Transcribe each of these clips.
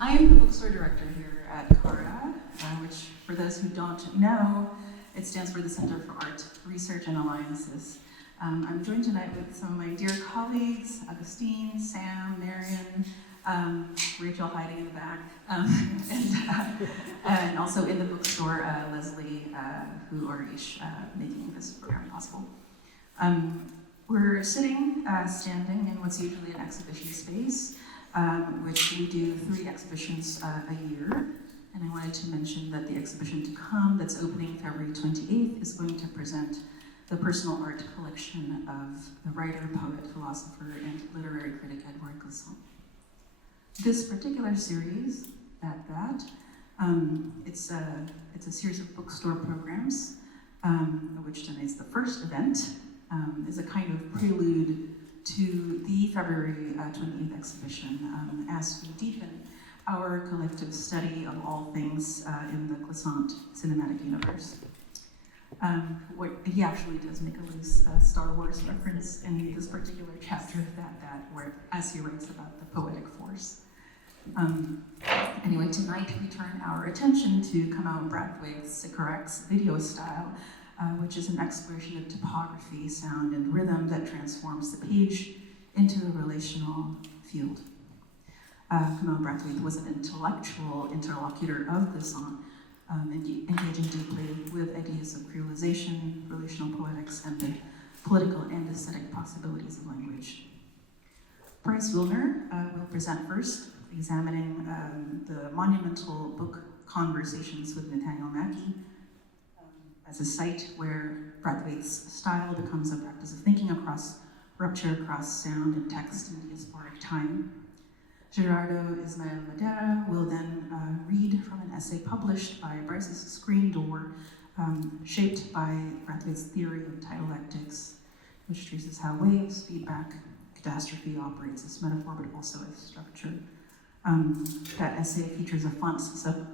I am the bookstore director here at CARA, which, for those who don't know, it stands for the Center for Art Research and Alliances. I'm joined tonight with some of my dear colleagues, Augustine, Sam, Marion, Rachel hiding in the back, and also in the bookstore, Leslie, who are each making this program possible. We're sitting, standing in what's usually an exhibition space, which we do 3 exhibitions a year. And I wanted to mention that the exhibition to come, that's opening February 28th, is going to present the personal art collection of the writer, poet, philosopher, and literary critic Édouard Glissant. This particular series, it's a series of bookstore programs, which tonight's the first event, is a kind of prelude to the February 28th exhibition as we deepen our collective study of all things in the Glissant cinematic universe. He actually does make a loose Star Wars reference in this particular chapter of that where, as he writes about the poetic force. Anyway, tonight we turn our attention to Kamau Brathwaite's Sycorax video style, which is an exploration of topography, sound, and rhythm that transforms the page into a relational field. Kamau Brathwaite was an intellectual interlocutor of Glissant, engaging deeply with ideas of creolization, relational poetics, and the political and aesthetic possibilities of language. Bryce Wilner will present first, examining the monumental book Conversations with Nathaniel Mackey as a site where Brathwaite's style becomes a practice of thinking across rupture, across sound and text in diasporic time. Gerardo Ismael Madera will then read from an essay published by Bryce's Screen Door, shaped by Brathwaite's theory of dialectics, which traces how waves, feedback, catastrophe operates as metaphor, but also as structure. That essay features a font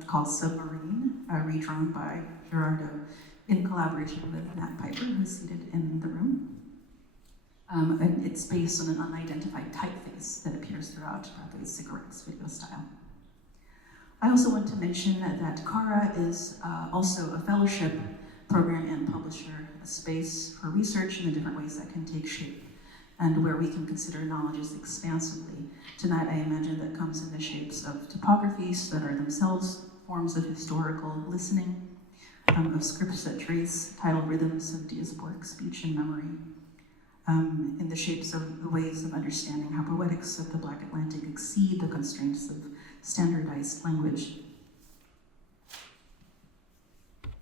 called Submarine, redrawn by Gerardo in collaboration with Nat Piper, who's seated in the room. And it's based on an unidentified typeface that appears throughout Brathwaite's Sycorax video style. I also want to mention that CARA is also a fellowship program and publisher, a space for research in the different ways that can take shape, and where we can consider knowledges expansively. Tonight, I imagine that comes in the shapes of topographies that are themselves forms of historical listening, of scripts that trace tidal rhythms of diasporic speech and memory, in the shapes of the ways of understanding how poetics of the Black Atlantic exceed the constraints of standardized language.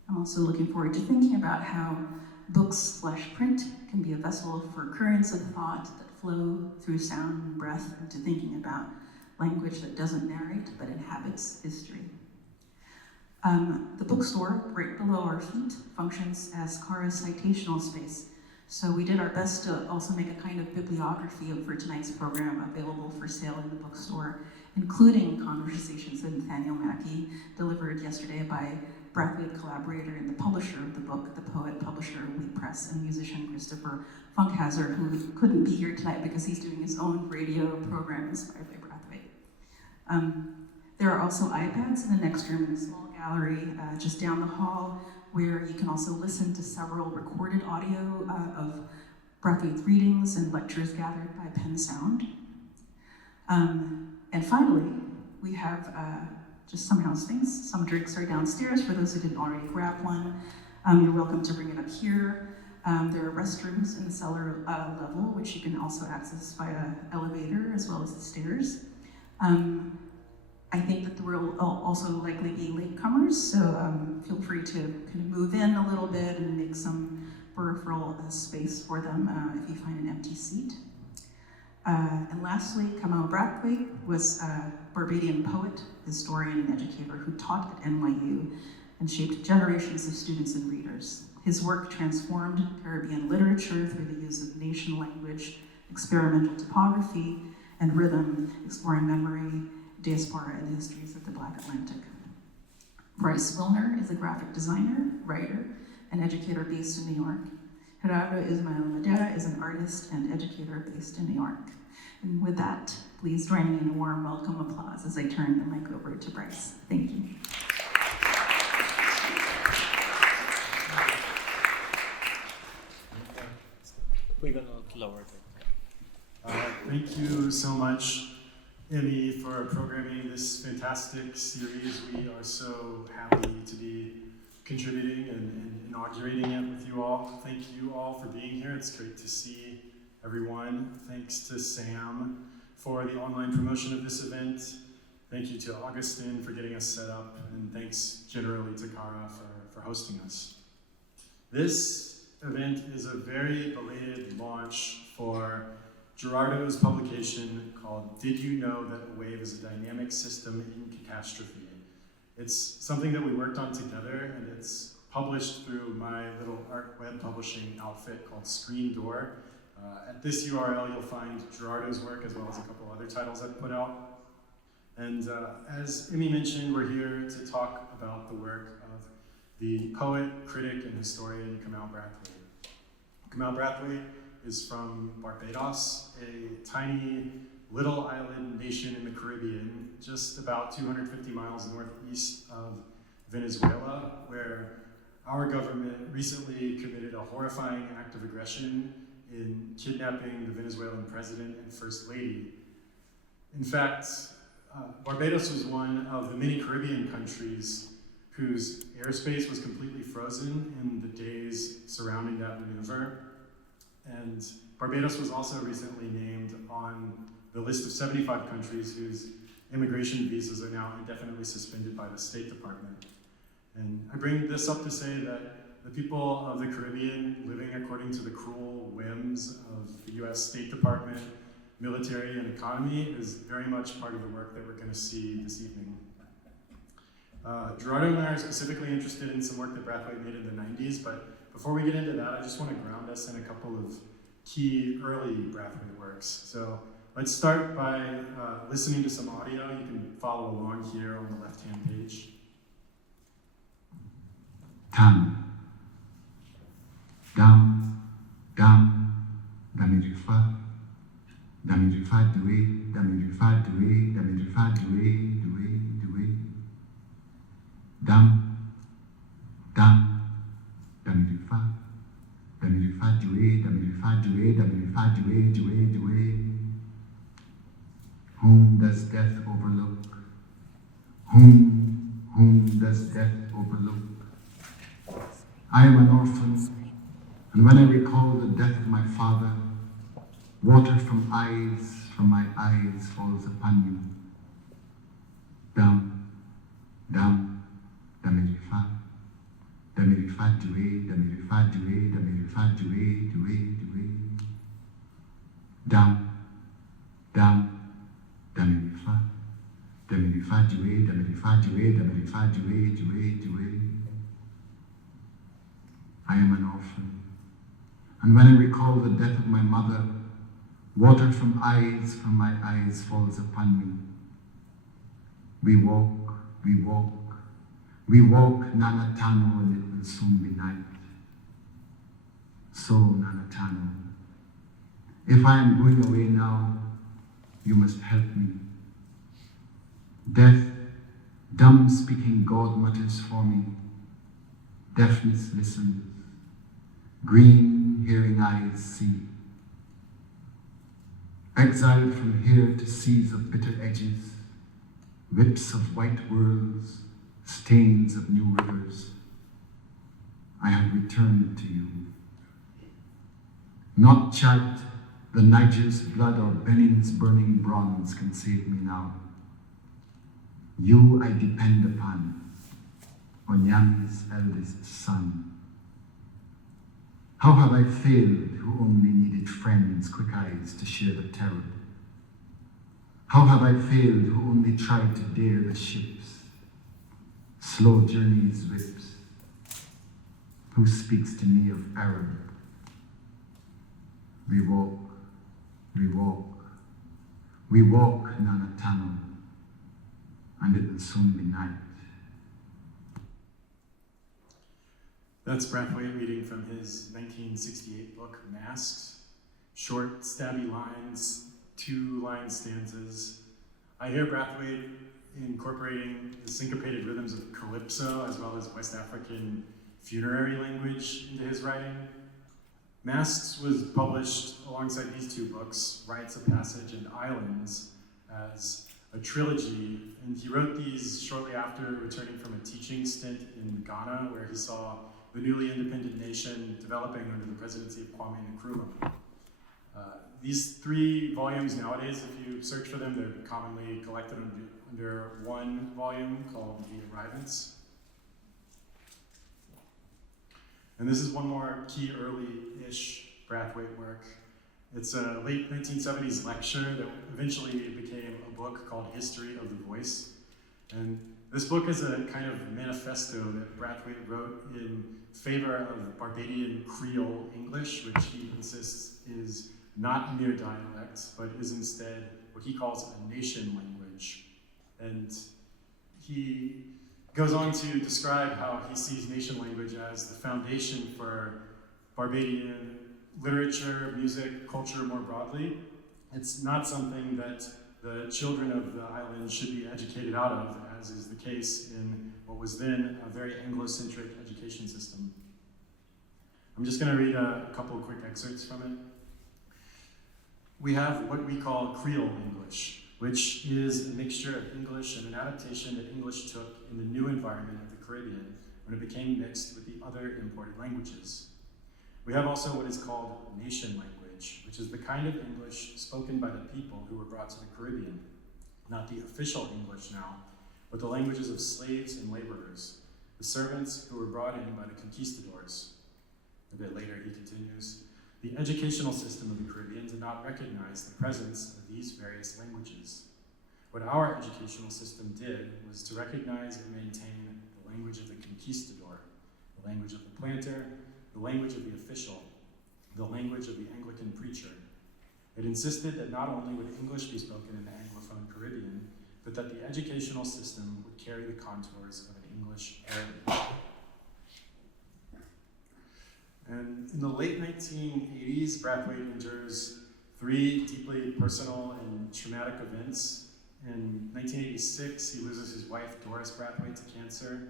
I'm also looking forward to thinking about how books/print can be a vessel for currents of thought that flow through sound and breath, into thinking about language that doesn't narrate but inhabits history. The bookstore, right below our feet, functions as CARA's citational space. So we did our best to also make a kind of bibliography for tonight's program available for sale in the bookstore, including Conversations with Nathaniel Mackey, delivered yesterday by Brathwaite collaborator and the publisher of the book, the poet, publisher, Wheat Press, and musician Christopher Funkhauser, who couldn't be here tonight because he's doing his own radio program inspired by Brathwaite. There are also iPads in the next room in a small gallery just down the hall, where you can also listen to several recorded audio of Brathwaite's readings and lectures gathered by Penn Sound. And finally, we have just some house things. Some drinks are downstairs for those who didn't already grab one. You're welcome to bring it up here. There are restrooms in the cellar level, which you can also access via elevator as well as the stairs. I think that there will also likely be latecomers, so feel free to kind of move in a little bit and make some peripheral space for them if you find an empty seat. And lastly, Kamau Brathwaite was a Barbadian poet, historian, and educator who taught at NYU and shaped generations of students and readers. His work transformed Caribbean literature through the use of nation language, experimental topography, and rhythm, exploring memory, diaspora, and the histories of the Black Atlantic. Bryce Wilner is a graphic designer, writer, and educator based in New York. Gerardo Ismael Madera is an artist and educator based in New York. And with that, please join me in a warm welcome applause as I turn the mic over to Bryce. Thank you. We're gonna lower it. Thank you so much, Emmy, for programming this fantastic series. We are so happy to be contributing and inaugurating it with you all. Thank you all for being here. It's great to see everyone. Thanks to Sam for the online promotion of this event. Thank you to Augustin for getting us set up, and thanks generally to CARA for hosting us. This event is a very belated launch for Gerardo's publication called Did You Know That a Wave is a Dynamic System in Catastrophe? It's something that we worked on together, and it's published through my little art web publishing outfit called Screen Door. At this URL, you'll find Gerardo's work as well as a couple other titles I've put out. And as Emmy mentioned, we're here to talk about the work of the poet, critic, and historian Kamau Brathwaite. Kamau Brathwaite is from Barbados, a tiny little island nation in the Caribbean, just about 250 miles northeast of Venezuela, where our government recently committed a horrifying act of aggression in kidnapping the Venezuelan president and first lady. In fact, Barbados was one of the many Caribbean countries whose airspace was completely frozen in the days surrounding that maneuver. And Barbados was also recently named on the list of 75 countries whose immigration visas are now indefinitely suspended by the State Department. And I bring this up to say that the people of the Caribbean living according to the cruel whims of the US State Department, military, and economy is very much part of the work that we're going to see this evening. Gerardo and I are specifically interested in some work that Brathwaite made in the 90s, but before we get into that, I just want to ground us in a couple of key early Brathwaite works. So let's start by listening to some audio. You can follow along here on the left-hand page. Tam, dam, dam, damirufa, damirufa due, damirufa due, damirufa due, due. Dam, dam, damirufa, damirufa due, damirufa due, damirufa due. Whom does death overlook? Whom does death overlook? I am an orphan, and when I recall the death of my father, water from my eyes falls upon you. Dam, dam, damirifa, damirifa due, damirifa due, damirifa due. Dam, dam, damirifa, damirifa due, damirifa due, damirifa due. I am an orphan, and when I recall the death of my mother, water from my eyes falls upon me. We walk, Nanatano, and it will soon be night. So, Nanatano, if I am going away now, you must help me. Death, dumb speaking God mutters for me. Deafness listens. Green hearing eyes see. Exiled from here to seas of bitter edges, whips of white worlds, stains of new rivers, I have returned to you. Not Chad, the Niger's blood, or Benin's burning bronze can save me now. You I depend upon, Onyami's eldest son. How have I failed who only needed friends, quick eyes to share the terror? How have I failed who only tried to dare the ships, slow journeys whips? Who speaks to me of error? We walk, Nanatano, and it will soon be night. That's Brathwaite reading from his 1968 book, Masks. Short, stabby lines, 2-line stanzas. I hear Brathwaite incorporating the syncopated rhythms of calypso as well as West African funerary language into his writing. Masks was published alongside these two books, Rites of Passage and Islands, as a trilogy, and he wrote these shortly after returning from a teaching stint in Ghana, where he saw the newly independent nation developing under the presidency of Kwame Nkrumah. These 3 volumes nowadays, if you search for them, they're commonly collected under one volume called The Arrivants. And this is one more key early-ish Brathwaite work. It's a late 1970s lecture that eventually became a book called History of the Voice. And this book is a kind of manifesto that Brathwaite wrote in favor of Barbadian Creole English, which he insists is not a mere dialect, but is instead what he calls a nation language. And he goes on to describe how he sees nation language as the foundation for Barbadian literature, music, culture more broadly. It's not something that the children of the island should be educated out of, as is the case in what was then a very Anglo-centric education system. I'm just going to read a couple of quick excerpts from it. We have what we call Creole English, which is a mixture of English and an adaptation that English took in the new environment of the Caribbean when it became mixed with the other imported languages. We have also what is called nation language, which is the kind of English spoken by the people who were brought to the Caribbean. Not the official English now, but the languages of slaves and laborers, the servants who were brought in by the conquistadors. A bit later, he continues, the educational system of the Caribbean did not recognize the presence of these various languages. What our educational system did was to recognize and maintain the language of the conquistador, the language of the planter, the language of the official, the language of the Anglican preacher. It insisted that not only would English be spoken in the Anglophone Caribbean, but that the educational system would carry the contours of an English heritage. And in the late 1980s, Brathwaite endures 3 deeply personal and traumatic events. In 1986, he loses his wife, Doris Brathwaite, to cancer.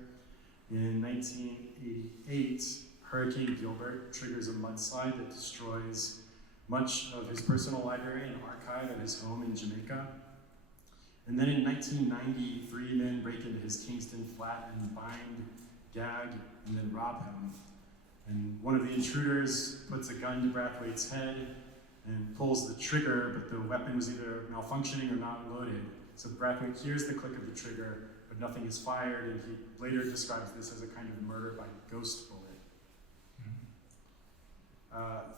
In 1988, Hurricane Gilbert triggers a mudslide that destroys much of his personal library and archive at his home in Jamaica. And then in 1990, 3 men break into his Kingston flat and bind, gag, and then rob him. And one of the intruders puts a gun to Brathwaite's head and pulls the trigger, but the weapon was either malfunctioning or not loaded. So Brathwaite hears the click of the trigger, but nothing is fired, and he later describes this as a kind of murder by ghost bullet.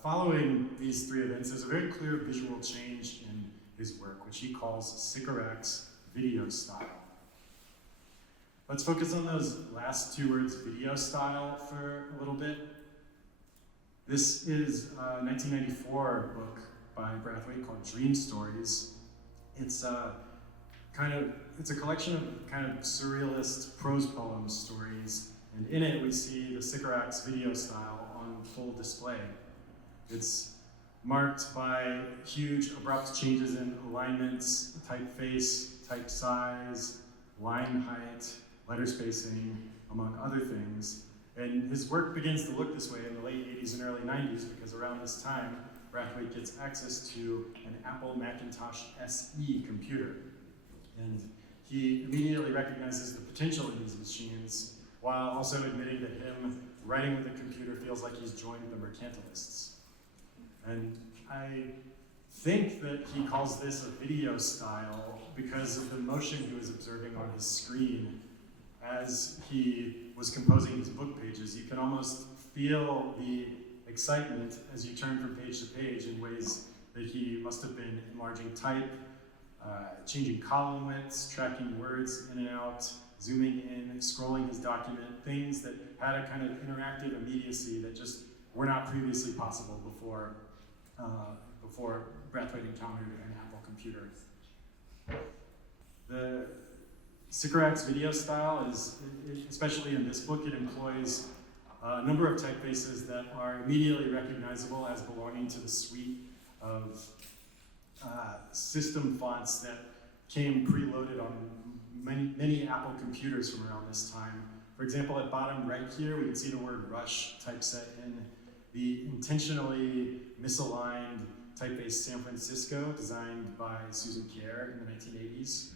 Following these 3 events, there's a very clear visual change in his work, which he calls Sycorax video style. Let's focus on those last 2 words, video style, for a little bit. This is a 1994 book by Brathwaite called Dream Stories. It's a collection of kind of surrealist prose poem stories, and in it we see the Sycorax video style on full display. It's marked by huge abrupt changes in alignments, typeface, type size, line height, letter spacing, among other things. And his work begins to look this way in the late 80s and early 90s because around this time, Brathwaite gets access to an Apple Macintosh SE computer. And he immediately recognizes the potential in these machines while also admitting that him writing with a computer feels like he's joined the mercantilists. And I think that he calls this a video style because of the motion he was observing on his screen as he was composing his book pages. You can almost feel the excitement as you turn from page to page in ways that he must have been enlarging type, changing column widths, tracking words in and out, zooming in, scrolling his document, things that had a kind of interactive immediacy that just were not previously possible before Brathwaite encountered an Apple computer. The Sycorax video style is, especially in this book, it employs a number of typefaces that are immediately recognizable as belonging to the suite of system fonts that came preloaded on many Apple computers from around this time. For example, at bottom right here, we can see the word Rush typeset in the intentionally misaligned typeface San Francisco, designed by Susan Kare in the 1980s.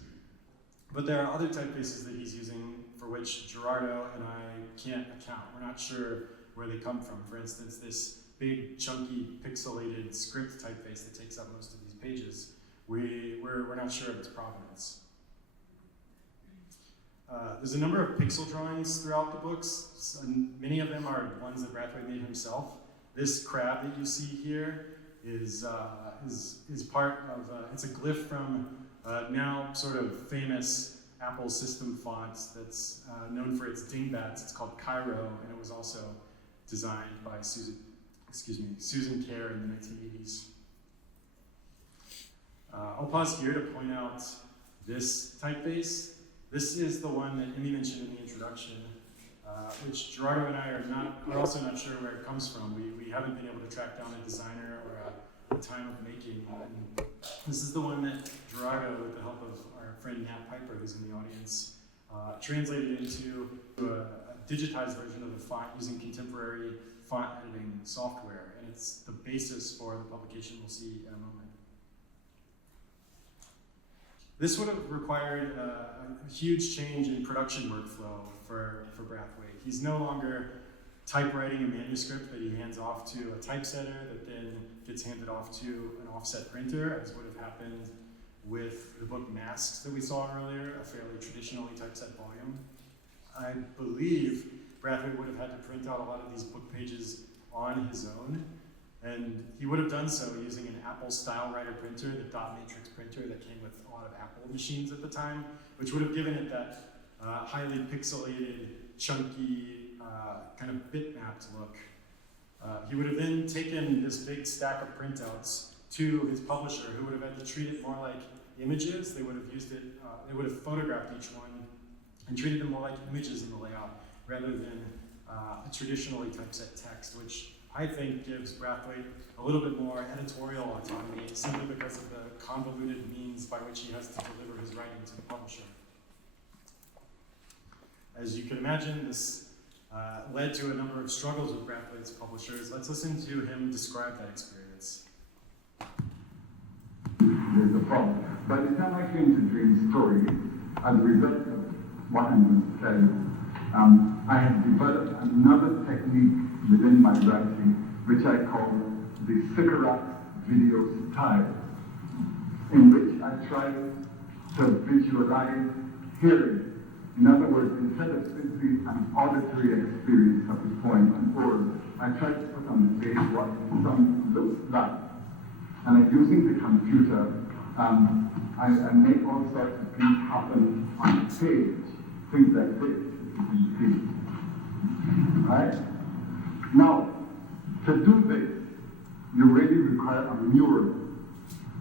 But there are other typefaces that he's using for which Gerardo and I can't account. We're not sure where they come from. For instance, this big, chunky, pixelated script typeface that takes up most of these pages, we're not sure of its provenance. There's a number of pixel drawings throughout the books. Many of them are ones that Brathwaite made himself. This crab that you see here is part of, it's a glyph from now sort of famous Apple system font that's known for its dingbats. It's called Cairo, and it was also designed by Susan Kare in the 1980s. I'll pause here to point out this typeface. This is the one that Emmy mentioned in the introduction, which Gerardo and I are also not sure where it comes from. We haven't been able to track down a designer or a time of making. And this is the one that Gerardo, with the help of our friend Nat Piper, who's in the audience, translated into a digitized version of the font using contemporary font editing software. And it's the basis for the publication we'll see in a moment. This would have required a huge change in production workflow for Brathwaite. He's no longer typewriting a manuscript that he hands off to a typesetter that then gets handed off to an offset printer, as would have happened with the book Masks that we saw earlier, a fairly traditionally typeset volume. I believe Brathwaite would have had to print out a lot of these book pages on his own, and he would have done so using an Apple Style Writer printer, the dot matrix printer that came with a lot of Apple machines at the time, which would have given it that highly pixelated, chunky, kind of bitmapped look. He would have then taken this big stack of printouts to his publisher, who would have had to treat it more like images. They would have used it, they would have photographed each one and treated them more like images in the layout, rather than a traditionally typeset text, which I think gives Brathwaite a little bit more editorial autonomy, simply because of the convoluted means by which he has to deliver his writing to the publisher. As you can imagine, this led to a number of struggles with Brathwaite's publishers. Let's listen to him describe that experience. There's a problem. By the time I came to Dream Story, as a result of what I'm going to tell you, I have developed another technique within my writing, which I call the Sycorax video style, in which I try to visualize hearing. In other words, instead of simply an auditory experience of the poem and word, I try to put on the page what the song looks like. And I'm using the computer, I make all sorts of things happen on the page, things like this, as you can see. Right? Now, to do this, you really require a mural.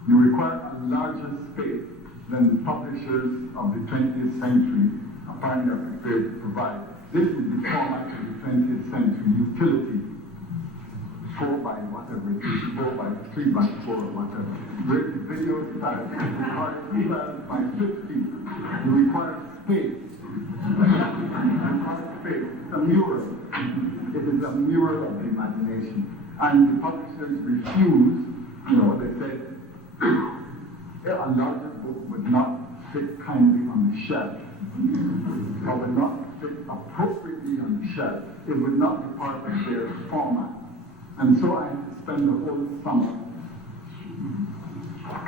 You require a larger space than the publishers of the 20th century apparently are prepared to provide. This is the format of the 20th century utility. 4 by whatever it is, 4 by 3 by 4 or whatever. Where the video style requires 3 by 50. You require space. It's a mural. It is a mural of the imagination. And the publishers refuse, they said, a larger book would not fit kindly on the shelf, or would not fit appropriately on the shelf. It would not be part of their format. And so I had to spend the whole summer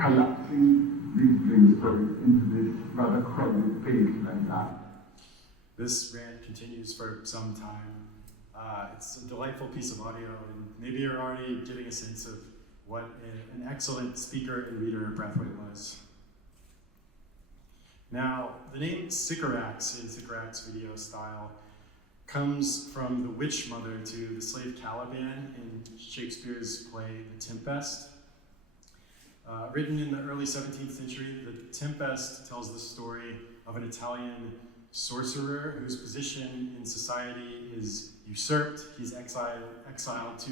collapsing these dream stories into this rather crowded page like that. This rant continues for some time. It's a delightful piece of audio, and maybe you're already getting a sense of what an excellent speaker and reader Brathwaite was. Now, the name Sycorax in Sycorax video style comes from the witch mother to the slave Caliban in Shakespeare's play The Tempest. Written in the early 17th century, The Tempest tells the story of an Italian sorcerer whose position in society is usurped. He's exiled to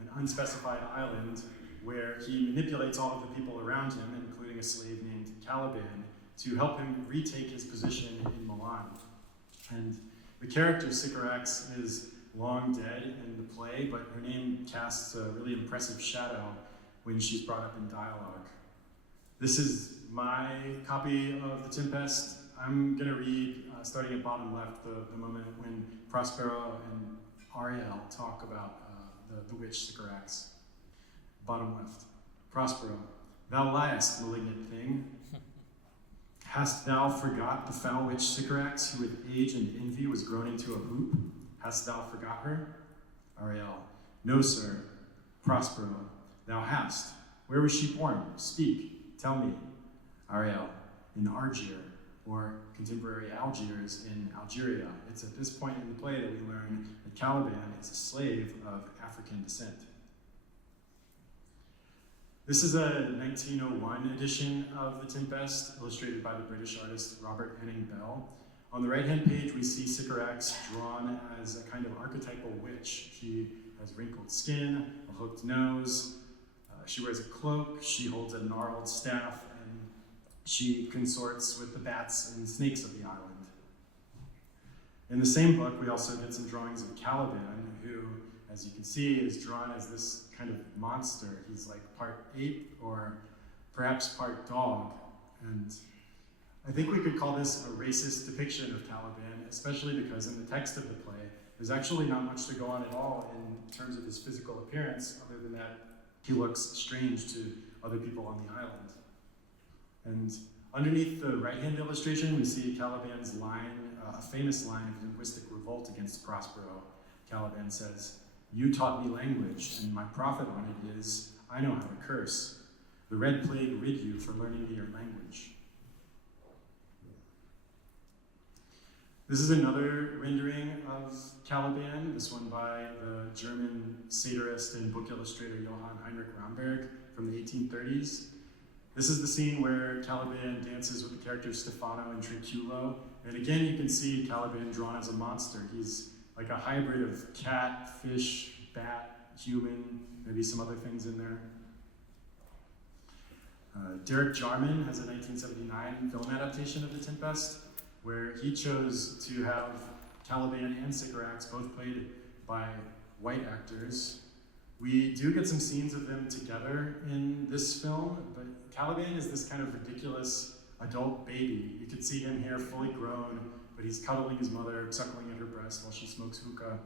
an unspecified island where he manipulates all of the people around him, including a slave named Caliban, to help him retake his position in Milan. And the character Sycorax is long dead in the play, but her name casts a really impressive shadow when she's brought up in dialogue. This is my copy of The Tempest. I'm going to read, starting at bottom left, the moment when Prospero and Ariel talk about the witch Sycorax. Bottom left. Prospero, thou liest, malignant thing. Hast thou forgot the foul witch Sycorax, who with age and envy was grown into a hoop? Hast thou forgot her? Ariel, no, sir. Prospero, thou hast. Where was she born? Speak, tell me. Ariel, in Argier, or contemporary Algiers in Algeria. It's at this point in the play that we learn that Caliban is a slave of African descent. This is a 1901 edition of The Tempest, illustrated by the British artist Robert Henning Bell. On the right-hand page, we see Sycorax drawn as a kind of archetypal witch. She has wrinkled skin, a hooked nose, she wears a cloak, she holds a gnarled staff, and she consorts with the bats and snakes of the island. In the same book, we also get some drawings of Caliban, who, as you can see, is drawn as this kind of monster. He's like part ape or perhaps part dog. And I think we could call this a racist depiction of Caliban, especially because in the text of the play, there's actually not much to go on at all in terms of his physical appearance, other than that he looks strange to other people on the island. And underneath the right-hand illustration, we see Caliban's line, a famous line of linguistic revolt against Prospero. Caliban says, "You taught me language, and my profit on it is, I know how to curse. The Red Plague rid you for learning me your language." This is another rendering of Caliban, this one by the German satirist and book illustrator Johann Heinrich Ramberg from the 1830s. This is the scene where Caliban dances with the characters Stefano and Trinculo. And again, you can see Caliban drawn as a monster. He's like a hybrid of cat, fish, bat, human, maybe some other things in there. Derek Jarman has a 1979 film adaptation of The Tempest, where he chose to have Caliban and Sycorax both played by white actors. We do get some scenes of them together in this film, but Caliban is this kind of ridiculous adult baby. You can see him here fully grown, but he's cuddling his mother, suckling at her breast while she smokes hookah.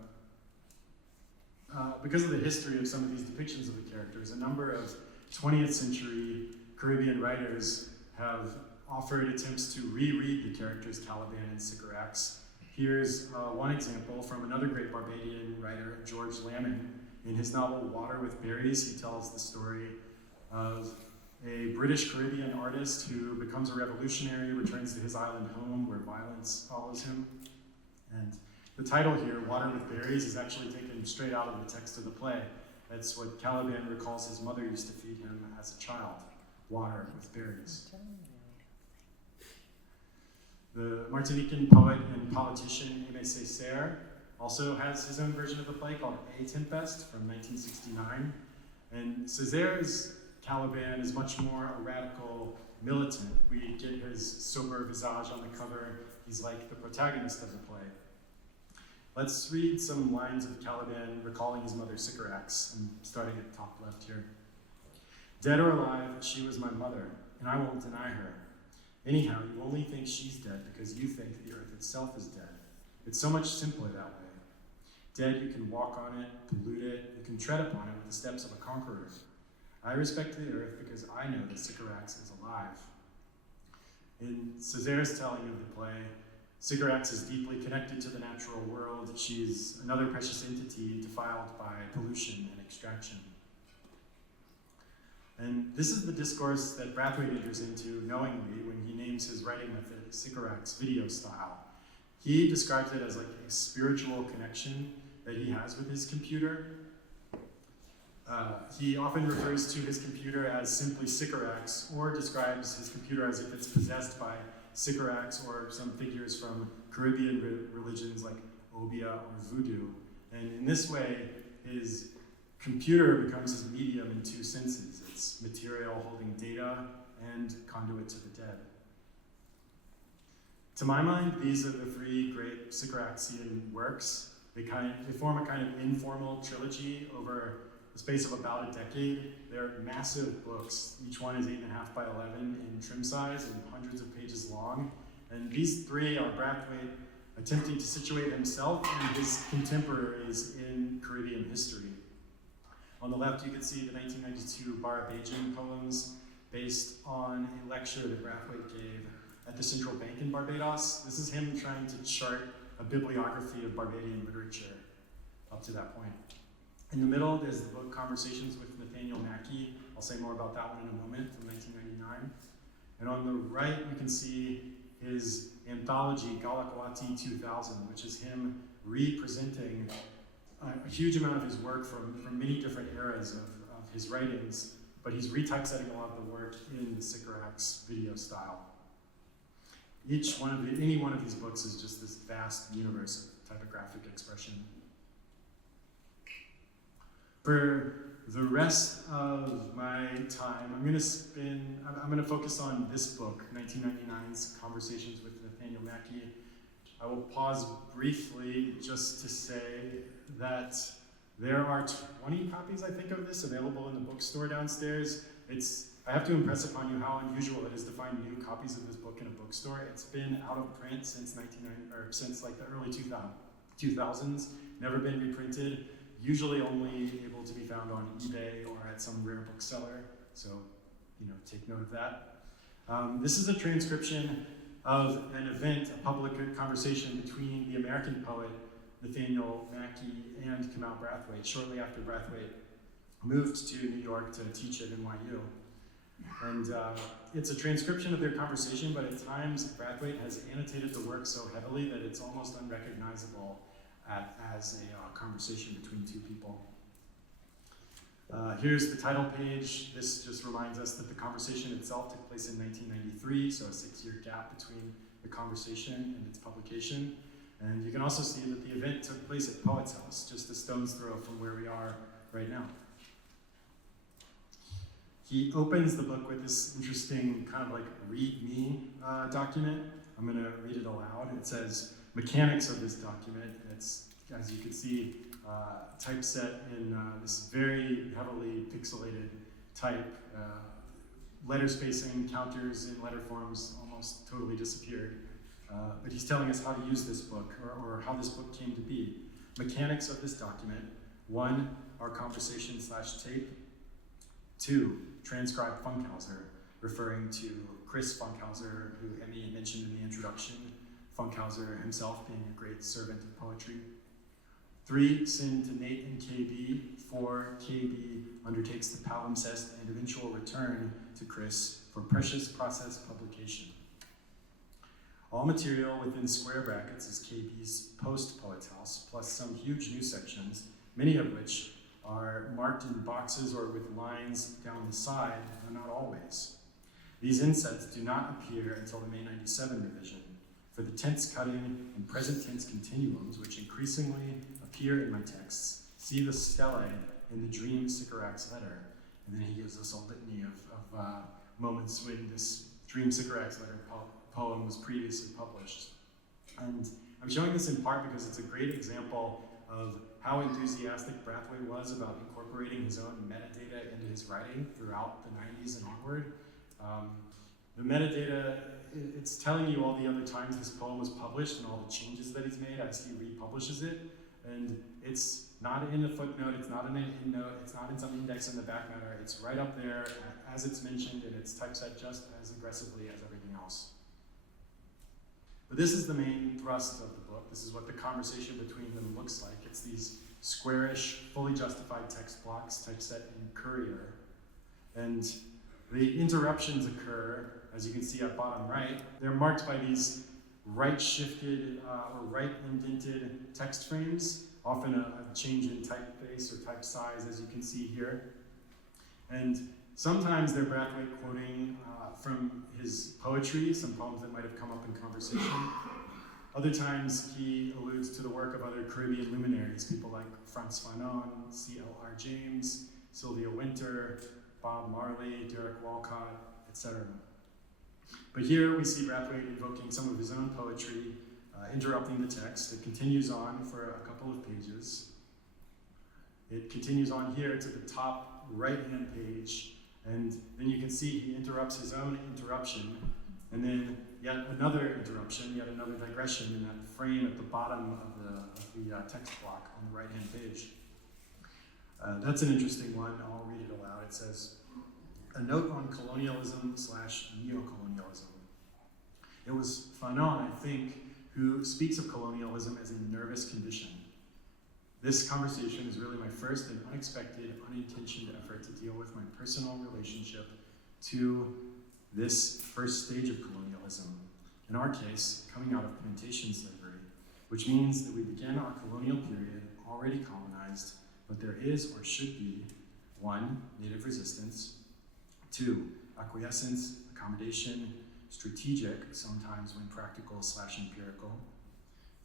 Because of the history of some of these depictions of the characters, a number of 20th century Caribbean writers have offered attempts to reread the characters Caliban and Sycorax. Here's one example from another great Barbadian writer, George Lamon. In his novel Water with Berries, he tells the story of a British Caribbean artist who becomes a revolutionary, returns to his island home where violence follows him. And the title here, Water with Berries, is actually taken straight out of the text of the play. That's what Caliban recalls his mother used to feed him as a child, water with berries. The Martinican poet and politician Aimé Césaire also has his own version of the play called A Tempest from 1969. And Césaire's Caliban is much more a radical militant. We get his sober visage on the cover. He's like the protagonist of the play. Let's read some lines of Caliban recalling his mother Sycorax, and starting at the top left here. "Dead or alive, she was my mother, and I won't deny her. Anyhow, you only think she's dead because you think the earth itself is dead. It's so much simpler that way. Dead, you can walk on it, pollute it, you can tread upon it with the steps of a conqueror. I respect the earth because I know that Sycorax is alive." In Césaire's telling of the play, Sycorax is deeply connected to the natural world. She's another precious entity defiled by pollution and extraction. And this is the discourse that Brathwaite enters into knowingly when he names his writing method Sycorax video style. He describes it as like a spiritual connection that he has with his computer. He often refers to his computer as simply Sycorax, or describes his computer as if it's possessed by Sycorax or some figures from Caribbean religions like Obia or Voodoo. And in this way, his computer becomes his medium in two senses. It's material holding data and conduit to the dead. To my mind, these are the three great Sycoraxian works. They form a kind of informal trilogy over the space of about a decade. They're massive books. Each one is 8.5 by 11 in trim size and hundreds of pages long. And these three are Brathwaite attempting to situate himself and his contemporaries in Caribbean history. On the left, you can see the 1992 Barabajan poems based on a lecture that Brathwaite gave at the Central Bank in Barbados. This is him trying to chart a bibliography of Barbadian literature up to that point. In the middle, there's the book Conversations with Nathaniel Mackey. I'll say more about that one in a moment, from 1999. And on the right, you can see his anthology, Galakawati 2000, which is him representing a huge amount of his work from many different eras of his writings, but he's retypesetting a lot of the work in the Sycorax video style. Any one of these books is just this vast universe of typographic expression. For the rest of my time, I'm going to focus on this book, 1999's Conversations with Nathaniel Mackey. I will pause briefly just to say that there are 20 copies, I think, of this available in the bookstore downstairs. I have to impress upon you how unusual it is to find new copies of this book in a bookstore. It's been out of print since like the early 2000s, never been reprinted, usually only able to be found on eBay or at some rare bookseller. So, take note of that. This is a transcription of an event, a public conversation between the American poet Nathaniel Mackey and Kamau Brathwaite shortly after Brathwaite moved to New York to teach at NYU. And it's a transcription of their conversation, but at times Brathwaite has annotated the work so heavily that it's almost unrecognizable as a conversation between two people. Here's the title page. This just reminds us that the conversation itself took place in 1993, so a 6-year gap between the conversation and its publication. And you can also see that the event took place at Poets House, just a stone's throw from where we are right now. He opens the book with this interesting kind of like read-me document. I'm going to read it aloud. It says, mechanics of this document. It's, as you can see, typeset in this very heavily pixelated type. Letter spacing, counters in letter forms almost totally disappeared. But he's telling us how to use this book, or how this book came to be. Mechanics of this document. 1, our conversation/tape. 2, transcribe Funkhauser, referring to Chris Funkhauser, who Emmy mentioned in the introduction, Funkhauser himself being a great servant of poetry. 3, send to Nate and KB. 4, KB undertakes the palimpsest and eventual return to Chris for precious process publication. All material within square brackets is KB's post-Poets House, plus some huge new sections, many of which are marked in boxes or with lines down the side, but not always. These insets do not appear until the May 97 revision. For the tense cutting and present tense continuums, which increasingly appear in my texts, see the stele in the Dream Sycorax letter. And then he gives us a litany of moments when this Dream Sycorax letter poem was previously published. And I'm showing this in part because it's a great example of how enthusiastic Brathwaite was about incorporating his own metadata into his writing throughout the 90s and onward. The metadata, it's telling you all the other times this poem was published and all the changes that he's made as he republishes it. And it's not in a footnote, it's not in an endnote, it's not in some index in the back matter, it's right up there as it's mentioned, and it's typeset just as aggressively as everything else. But this is the main thrust of the book. This is what the conversation between them looks like. It's these squarish, fully justified text blocks typeset in Courier. And the interruptions occur, as you can see at bottom right. They're marked by these right-shifted or right-indented text frames, often a change in typeface or type size, as you can see here. And sometimes they're Brathwaite quoting from his poetry, some poems that might have come up in conversation. Other times he alludes to the work of other Caribbean luminaries, people like Frantz Fanon, C.L.R. James, Sylvia Wynter, Bob Marley, Derek Walcott, etc. But here we see Brathwaite invoking some of his own poetry, interrupting the text. It continues on for a couple of pages. It continues on here to the top right-hand page, and then you can see he interrupts his own interruption, and then yet another interruption, yet another digression in that frame at the bottom of the text block on the right-hand page. That's an interesting one. I'll read it aloud. It says, "A note on colonialism/neocolonialism. It was Fanon, I think, who speaks of colonialism as a nervous condition. This conversation is really my first and unexpected, unintentioned effort to deal with my personal relationship to this first stage of colonialism. In our case, coming out of plantation slavery, which means that we began our colonial period already colonized, but there is or should be 1. Native resistance, 2. Acquiescence, accommodation, strategic, sometimes when practical/empirical,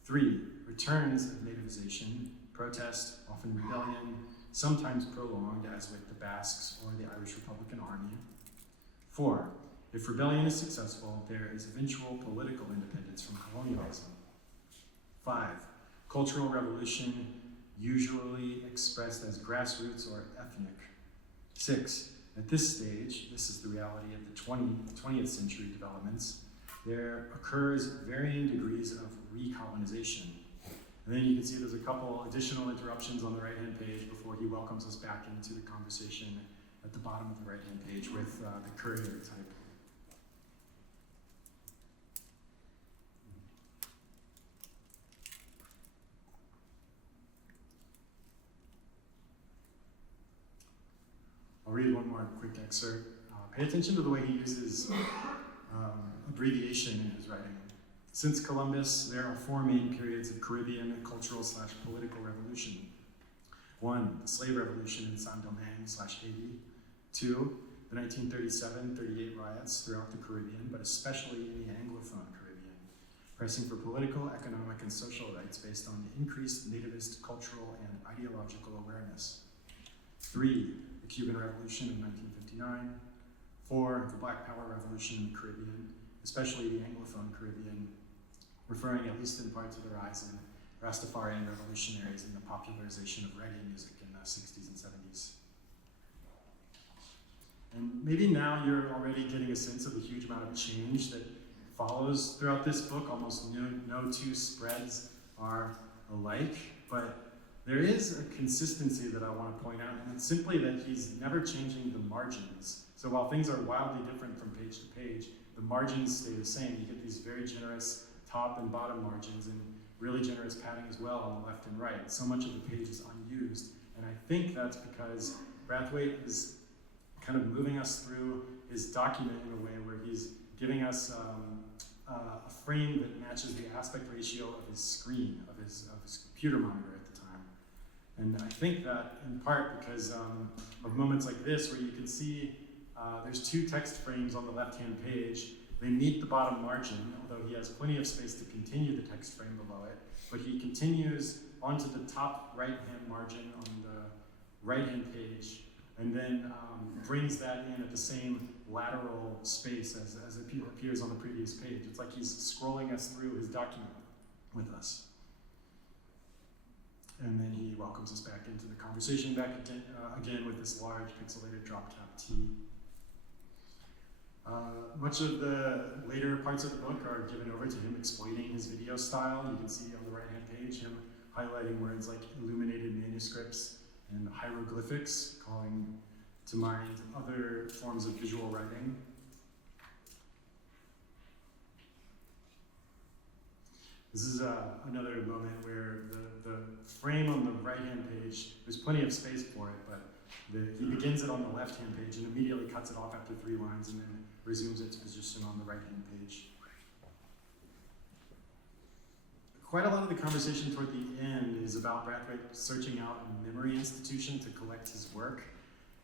3. Returns of nativization, protest, often rebellion, sometimes prolonged, as with the Basques or the Irish Republican Army. 4. If rebellion is successful, there is eventual political independence from colonialism. 5. Cultural revolution, usually expressed as grassroots or ethnic. 6. At this stage, this is the reality of the 20th century developments, there occurs varying degrees of recolonization." And then you can see there's a couple additional interruptions on the right-hand page before he welcomes us back into the conversation at the bottom of the right-hand page with the courier type. I'll read one more quick excerpt. Pay attention to the way he uses abbreviation in his writing. Since Columbus, there are 4 main periods of Caribbean cultural/political revolution. 1, the slave revolution in Saint-Domingue/Haiti. 2, the 1937-38 riots throughout the Caribbean, but especially in the Anglophone Caribbean, pressing for political, economic, and social rights based on the increased nativist cultural and ideological awareness. 3, the Cuban Revolution in 1959. 4, the Black Power Revolution in the Caribbean, especially the Anglophone Caribbean, referring at least in part to the rise in Rastafarian revolutionaries and the popularization of reggae music in the 60s and 70s. And maybe now you're already getting a sense of the huge amount of change that follows throughout this book. Almost no 2 spreads are alike, but there is a consistency that I want to point out, and it's simply that he's never changing the margins. So while things are wildly different from page to page, the margins stay the same. You get these very generous top and bottom margins and really generous padding as well on the left and right. So much of the page is unused, and I think that's because Brathwaite is kind of moving us through his document in a way where he's giving us a frame that matches the aspect ratio of his screen, of his computer monitor at the time. And I think that in part because of moments like this where you can see there's 2 text frames on the left-hand page. They meet the bottom margin, although he has plenty of space to continue the text frame below it, but he continues onto the top right-hand margin on the right-hand page, and then brings that in at the same lateral space as it appears on the previous page. It's like he's scrolling us through his document with us. And then he welcomes us back into the conversation, back again with this large pixelated drop cap T. Much of the later parts of the book are given over to him exploiting his video style. You can see on the right-hand page him highlighting words like illuminated manuscripts and hieroglyphics, calling to mind other forms of visual writing. This is another moment where the frame on the right-hand page, there's plenty of space for it, but he begins it on the left-hand page and immediately cuts it off after 3 lines and then resumes its position on the right-hand page. Quite a lot of the conversation toward the end is about Brathwaite searching out a memory institution to collect his work.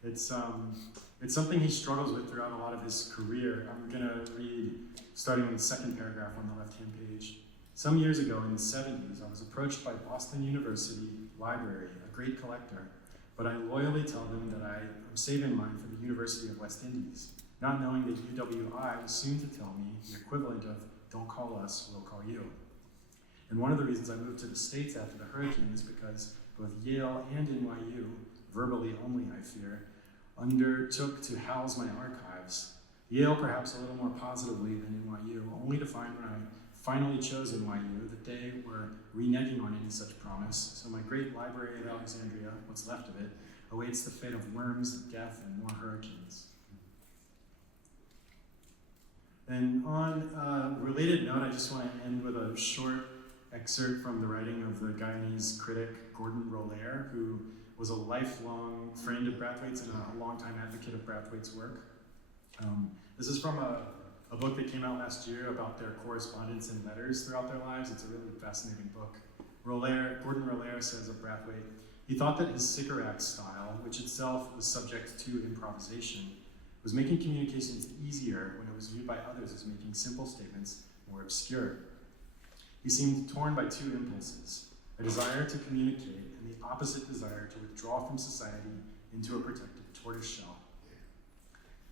It's something he struggles with throughout a lot of his career. I'm gonna read, starting on the second paragraph on the left-hand page. Some years ago in the 70s, I was approached by Boston University Library, a great collector, but I loyally tell them that I am saving mine for the University of West Indies, not knowing that UWI was soon to tell me the equivalent of don't call us, we'll call you. And one of the reasons I moved to the States after the hurricane is because both Yale and NYU, verbally only I fear, undertook to house my archives. Yale perhaps a little more positively than NYU, only to find when I finally chose NYU that they were reneging on any such promise. So my great library at Alexandria, what's left of it, awaits the fate of worms, death, and more hurricanes. And on a related note, I just want to end with a short excerpt from the writing of the Guyanese critic Gordon Rollaire, who was a lifelong friend of Brathwaite's and a longtime advocate of Brathwaite's work. This is from a book that came out last year about their correspondence and letters throughout their lives. It's a really fascinating book. Gordon Rollaire says of Brathwaite, he thought that his Sycorax style, which itself was subject to improvisation, was making communications easier when it was viewed by others as making simple statements more obscure. He seemed torn by two impulses, a desire to communicate and the opposite desire to withdraw from society into a protective tortoiseshell.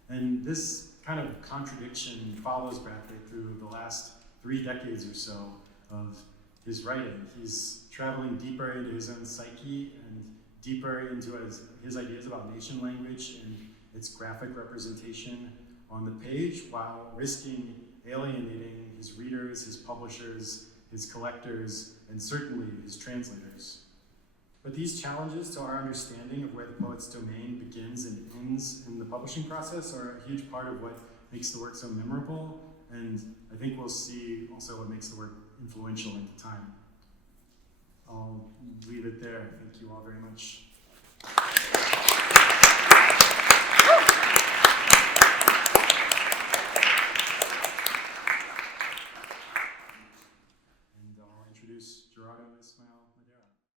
And this kind of contradiction follows Brathwaite through the last 3 decades or so of his writing. He's traveling deeper into his own psyche and deeper into his ideas about nation language and its graphic representation on the page, while risking alienating his readers, his publishers, his collectors, and certainly his translators. But these challenges to our understanding of where the poet's domain begins and ends in the publishing process are a huge part of what makes the work so memorable, and I think we'll see also what makes the work influential into time. I'll leave it there. Thank you all very much. And I'll introduce